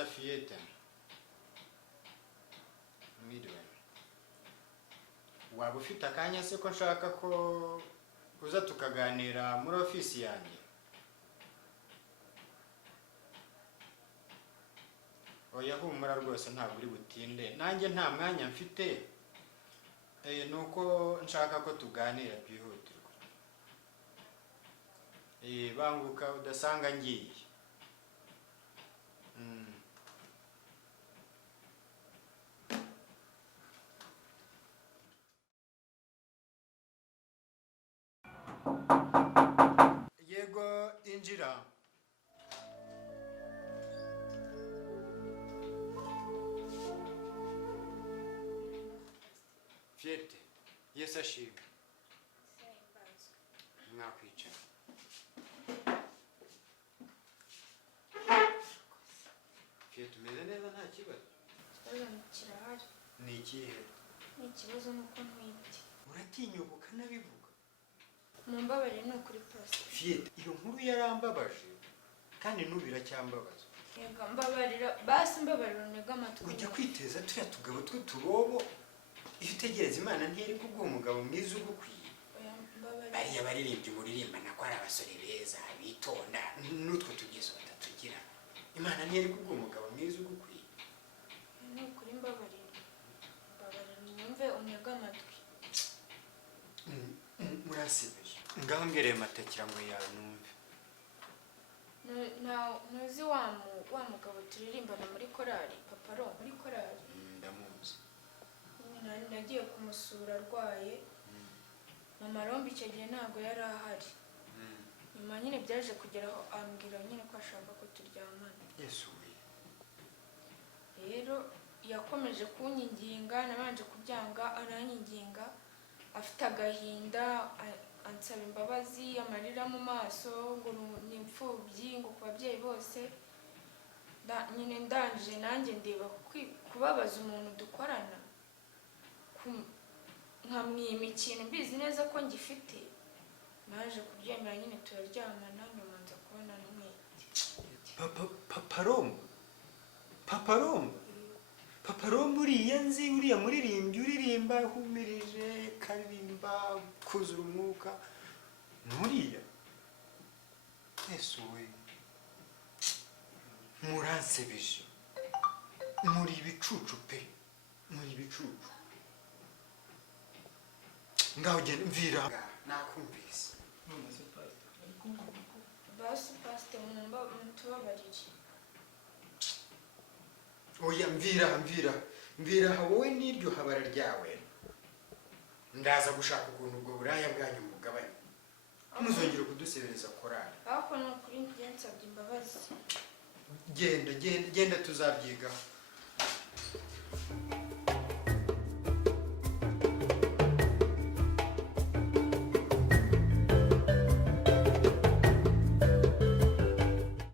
neza Fiyete. Mwiriwe. Waba ufite akanya se ko nshaka ko uza tukaganira muri ofisi yanjye? Oya humura rwose ntabwo uri butinde. Nanjye nta mwanya mfite. Nuko nshaka ko tuganira byihutirwa. Banguka udasanga ngiye. Yego injira. Fiyete, Yesu ashimwe. Mwakwicara. Fiyete umeze neza nta kibazo? Ikibazo kirahari. Ni ikihe? Ni ikibazo nuko ntwite. Uratinyuka ukanabivuga? Mumbabarire ni ukuri pasi. Fiyete, iyo nkuru yarambabaje kandi n'ubu iracyambabaza. Yego mbabarira, basi mbabarira untege amatwi. Ujya kwiteza turiya tugabo tw'utubobo, iyo utegereza Imana ntiyari kuguha umugabo mwiza ugukwiye. Oya mbabarira. Bariya baririmbyi muririmbana ko ari abasore beza bitonda n'utwo tugezo batatugira. Imana ntiyari kuguha umugabo mwiza ugukwiye. Ni ukuri mbabarira. Mbabarira nyumve untege amatwi. Murasebeje. Ngaho ngereye matakira ngo yawe numve. Ntuzi wa mugabo turirimbana muri korali, Paparo muri korali? Ndamuzi. Nagiye kumusura arwaye. Mama Rombi icyo gihe ntabwo yari ahari. Nyuma nyine byaje kugeraho ambwira nyine ko ashaka ko turyamana. Yesu we. Rero yakomeje kunyinginga, nabanje kubyanga, aranyinginga, afite agahinda, ansaba imbabazi, amarira mu maso, ngo ni imfubyi, ngo ku babyeyi bose. Nyine ndangije nanjye ndeba kubabaza umuntu dukorana, nkamwima ikintu mbizi neza ko ngifite. Naje kubyemera nyine turaryamana, nyuma nza kubona ntwite. Paparomu uriya nzi, uriya muririmbyi uririmba humirije, karirimba kuzura umwuka. Nturiya? Yesu we. Muransebeje. Muri ibicucu pe. Muri ibicucu. Ngaho genda mvira. Nakumvise. Basi pasite mutubabarire. Oya mvira wowe n'iryo habara ryawe. Ndaza gushaka ukuntu ubwo buraya bwanyu mugabanye. Muzongera kudusebereza korali. Ariko ni ukuri njye nsabye imbabazi. Genda tuzabyigaho.